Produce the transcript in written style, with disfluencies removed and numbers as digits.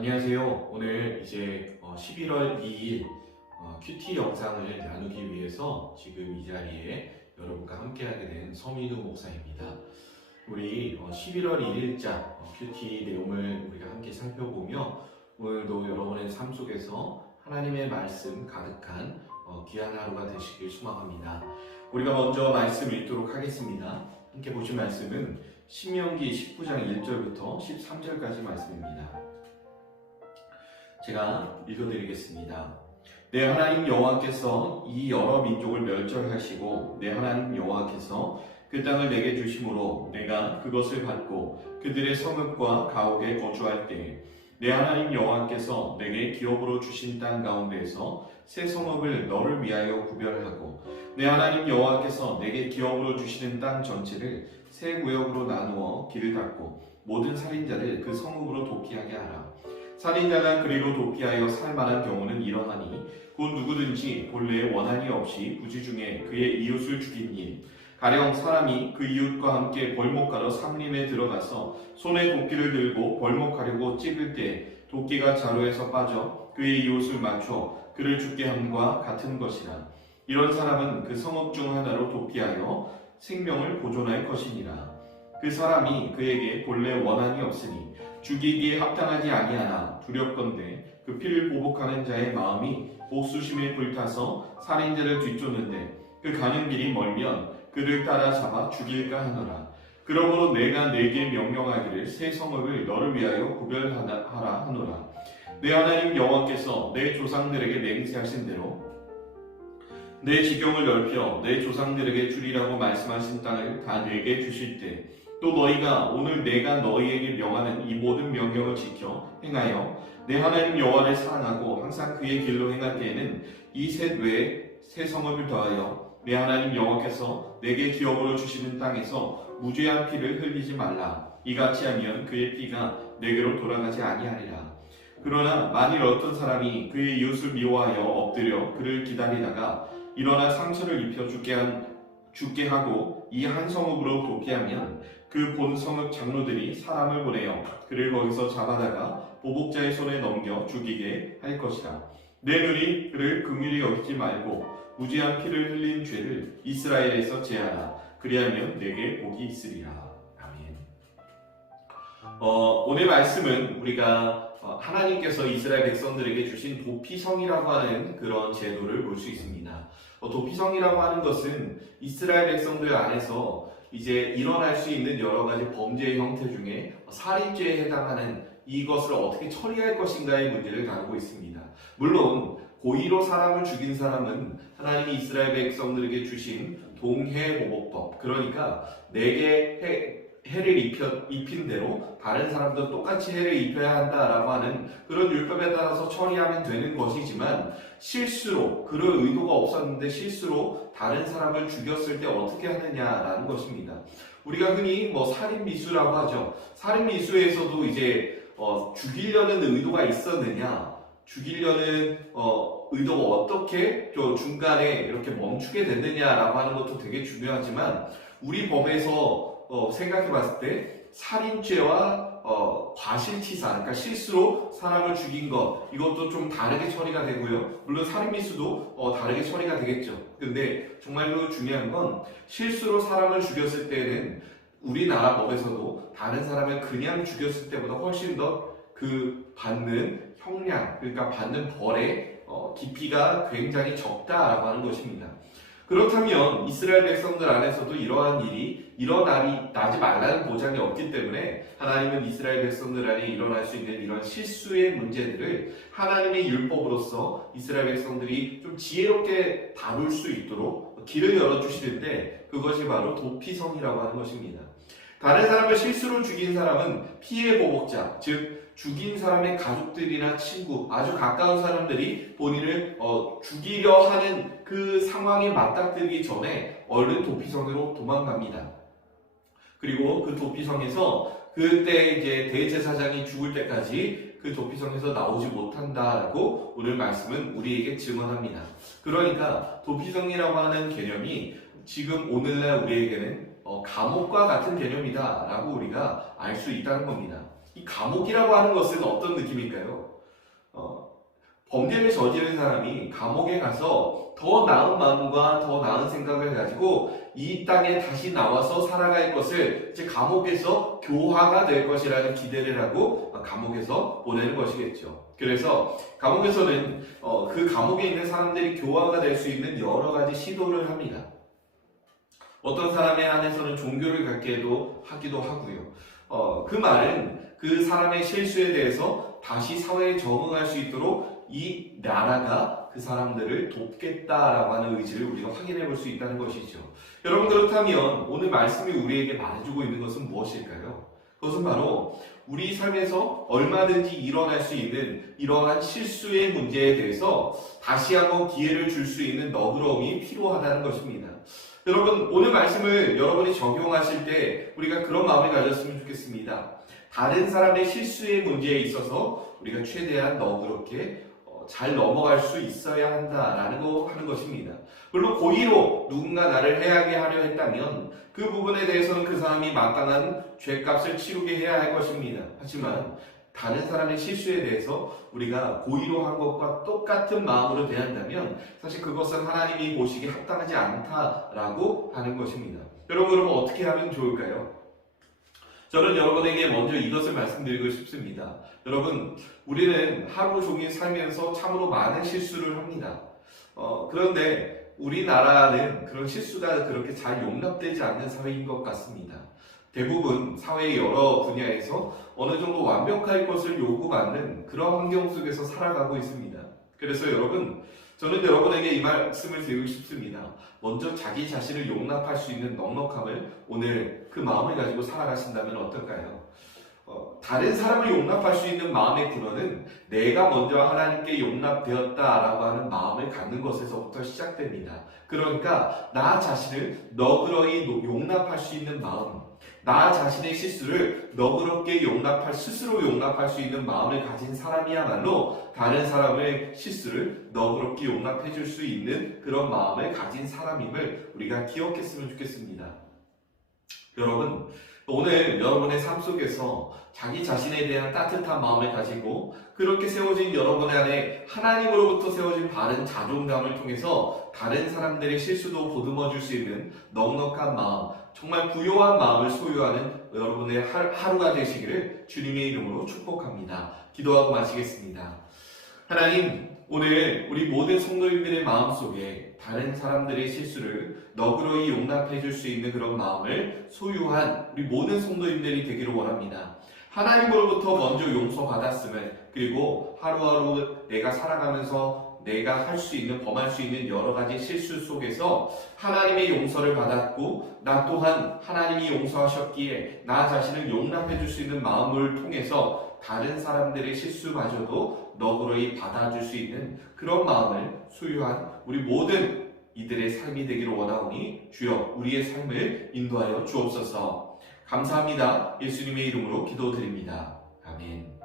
안녕하세요. 오늘 이제 11월 2일 큐티 영상을 나누기 위해서 지금 이 자리에 여러분과 함께하게 된 서민우 목사입니다. 우리 11월 1일자 큐티 내용을 우리가 함께 살펴보며 오늘도 여러분의 삶 속에서 하나님의 말씀 가득한 귀한 하루가 되시길 소망합니다. 우리가 먼저 말씀 읽도록 하겠습니다. 함께 보신 말씀은 신명기 19장 1절부터 13절까지 말씀입니다. 제가 읽어드리겠습니다. 내 하나님 여호와께서 이 여러 민족을 멸절하시고 내 하나님 여호와께서 그 땅을 내게 주심으로 내가 그것을 받고 그들의 성읍과 가옥에 거주할 때에 내 하나님 여호와께서 내게 기업으로 주신 땅 가운데에서 새 성읍을 너를 위하여 구별하고 내 하나님 여호와께서 내게 기업으로 주시는 땅 전체를 새 구역으로 나누어 길을 닫고 모든 살인자를 그 성읍으로 도피하게 하라. 살인자가 그리로 도피하여 살만한 경우는 이러하니 곧 누구든지 본래에 원한이 없이 부지 중에 그의 이웃을 죽인 일, 가령 사람이 그 이웃과 함께 벌목하러 삼림에 들어가서 손에 도끼를 들고 벌목하려고 찍을 때 도끼가 자루에서 빠져 그의 이웃을 맞춰 그를 죽게 함과 같은 것이라. 이런 사람은 그 성읍 중 하나로 도피하여 생명을 보존할 것이니라. 그 사람이 그에게 본래 원한이 없으니 죽이기에 합당하지 아니하나 두렵건대 그 피를 보복하는 자의 마음이 복수심에 불타서 살인자를 뒤쫓는데 그 가는 길이 멀면 그를 따라 잡아 죽일까 하노라. 그러므로 내가 네게 명령하기를 새 성읍을 너를 위하여 구별하라 하노라. 내 하나님 여호와께서 내 조상들에게 맹세하신 대로 내 지경을 넓혀 내 조상들에게 주리라고 말씀하신 땅을 다 내게 주실 때 또 너희가 오늘 내가 너희에게 명하는 이 모든 명령을 지켜 행하여 내 하나님 여호와를 사랑하고 항상 그의 길로 행할 때에는 이 셋 외에 새 성읍을 더하여 내 하나님 여호와께서 내게 기업으로 주시는 땅에서 무죄한 피를 흘리지 말라. 이같이 하면 그의 피가 내게로 돌아가지 아니하리라. 그러나 만일 어떤 사람이 그의 이웃을 미워하여 엎드려 그를 기다리다가 일어나 상처를 입혀 죽게 하고 이 한 성읍으로 도피하면 그 본 성읍 장로들이 사람을 보내어 그를 거기서 잡아다가 보복자의 손에 넘겨 죽이게 할 것이라. 내 눈이 그를 긍휼히 여기지 말고 무지한 피를 흘린 죄를 이스라엘에서 제하라. 그리하면 내게 복이 있으리라. 아멘. 오늘 말씀은 우리가 하나님께서 이스라엘 백성들에게 주신 도피성이라고 하는 그런 제도를 볼 수 있습니다. 도피성이라고 하는 것은 이스라엘 백성들 안에서 이제 일어날 수 있는 여러 가지 범죄의 형태 중에 살인죄에 해당하는 이것을 어떻게 처리할 것인가의 문제를 다루고 있습니다. 물론 고의로 사람을 죽인 사람은 하나님이 이스라엘 백성들에게 주신 동해보복법, 그러니까 내게 해를 입힌 대로 다른 사람도 똑같이 해를 입혀야 한다라고 하는 그런 율법에 따라서 처리하면 되는 것이지만 실수로, 그럴 의도가 없었는데 실수로 다른 사람을 죽였을 때 어떻게 하느냐라는 것입니다. 우리가 흔히 살인미수라고 하죠. 살인미수에서도 이제 죽이려는 의도가 있었느냐, 죽이려는 의도가 어떻게 중간에 이렇게 멈추게 됐느냐라고 하는 것도 되게 중요하지만 우리 법에서 생각해 봤을 때 살인죄와 과실치사, 그러니까 실수로 사람을 죽인 것, 이것도 좀 다르게 처리가 되고요. 물론 살인미수도 다르게 처리가 되겠죠. 근데 정말로 중요한 건 실수로 사람을 죽였을 때는 우리나라 법에서도 다른 사람을 그냥 죽였을 때보다 훨씬 더 그 받는 형량, 그러니까 받는 벌의 깊이가 굉장히 적다라고 하는 것입니다. 그렇다면 이스라엘 백성들 안에서도 이러한 일이 일어나지 말라는 보장이 없기 때문에 하나님은 이스라엘 백성들 안에 일어날 수 있는 이런 실수의 문제들을 하나님의 율법으로서 이스라엘 백성들이 좀 지혜롭게 다룰 수 있도록 길을 열어주시는데 그것이 바로 도피성이라고 하는 것입니다. 다른 사람을 실수로 죽인 사람은 피해 보복자, 즉 죽인 사람의 가족들이나 친구, 아주 가까운 사람들이 본인을 죽이려 하는 그 상황에 맞닥뜨리기 전에 얼른 도피성으로 도망갑니다. 그리고 그 도피성에서 그때 이제 대제사장이 죽을 때까지 그 도피성에서 나오지 못한다라고 오늘 말씀은 우리에게 증언합니다. 그러니까 도피성이라고 하는 개념이 지금 오늘날 우리에게는 감옥과 같은 개념이다라고 우리가 알 수 있다는 겁니다. 이 감옥이라고 하는 것은 어떤 느낌일까요? 범죄를 저지른 사람이 감옥에 가서 더 나은 마음과 더 나은 생각을 가지고 이 땅에 다시 나와서 살아갈 것을 이제 감옥에서 교화가 될 것이라는 기대를 하고 감옥에서 보내는 것이겠죠. 그래서 감옥에서는 그 감옥에 있는 사람들이 교화가 될 수 있는 여러 가지 시도를 합니다. 어떤 사람에 한해서는 종교를 갖게도 하기도 하고요. 그 말은 그 사람의 실수에 대해서 다시 사회에 적응할 수 있도록 이 나라가 그 사람들을 돕겠다라고 하는 의지를 우리가 확인해 볼 수 있다는 것이죠. 여러분, 그렇다면 오늘 말씀이 우리에게 말해주고 있는 것은 무엇일까요? 그것은 바로 우리 삶에서 얼마든지 일어날 수 있는 이러한 실수의 문제에 대해서 다시 한번 기회를 줄 수 있는 너그러움이 필요하다는 것입니다. 여러분, 오늘 말씀을 여러분이 적용하실 때 우리가 그런 마음을 가졌으면 좋겠습니다. 다른 사람의 실수의 문제에 있어서 우리가 최대한 너그럽게 잘 넘어갈 수 있어야 한다라는 하는 것입니다. 물론 고의로 누군가 나를 해하게 하려 했다면 그 부분에 대해서는 그 사람이 마땅한 죄값을 치르게 해야 할 것입니다. 하지만 다른 사람의 실수에 대해서 우리가 고의로 한 것과 똑같은 마음으로 대한다면 사실 그것은 하나님이 보시기에 합당하지 않다라고 하는 것입니다. 여러분, 그러면 어떻게 하면 좋을까요? 저는 여러분에게 먼저 이것을 말씀드리고 싶습니다. 여러분, 우리는 하루 종일 살면서 참으로 많은 실수를 합니다. 그런데 우리나라는 그런 실수가 그렇게 잘 용납되지 않는 사회인 것 같습니다. 대부분 사회의 여러 분야에서 어느 정도 완벽할 것을 요구받는 그런 환경 속에서 살아가고 있습니다. 그래서 여러분, 저는 여러분에게 이 말씀을 드리고 싶습니다. 먼저 자기 자신을 용납할 수 있는 넉넉함을 오늘 그 마음을 가지고 살아가신다면 어떨까요? 다른 사람을 용납할 수 있는 마음의 근원은 내가 먼저 하나님께 용납되었다라고 하는 마음을 갖는 것에서부터 시작됩니다. 그러니까 나 자신을 너그러이 용납할 수 있는 마음, 나 자신의 실수를 너그럽게 스스로 용납할 수 있는 마음을 가진 사람이야말로 다른 사람의 실수를 너그럽게 용납해 줄 수 있는 그런 마음을 가진 사람임을 우리가 기억했으면 좋겠습니다. 여러분, 오늘 여러분의 삶 속에서 자기 자신에 대한 따뜻한 마음을 가지고 그렇게 세워진 여러분 안에 하나님으로부터 세워진 바른 자존감을 통해서 다른 사람들의 실수도 보듬어 줄 수 있는 넉넉한 마음, 정말 부요한 마음을 소유하는 여러분의 하루가 되시기를 주님의 이름으로 축복합니다. 기도하고 마치겠습니다. 하나님, 오늘 우리 모든 성도님들의 마음속에 다른 사람들의 실수를 너그러이 용납해 줄 수 있는 그런 마음을 소유한 우리 모든 성도님들이 되기를 원합니다. 하나님으로부터 먼저 용서받았음을, 그리고 하루하루 내가 살아가면서 내가 할 수 있는, 범할 수 있는 여러 가지 실수 속에서 하나님의 용서를 받았고 나 또한 하나님이 용서하셨기에 나 자신을 용납해 줄 수 있는 마음을 통해서 다른 사람들의 실수마저도 너그러이 받아줄 수 있는 그런 마음을 소유한 우리 모든 이들의 삶이 되기를 원하오니 주여 우리의 삶을 인도하여 주옵소서. 감사합니다. 예수님의 이름으로 기도드립니다. 아멘.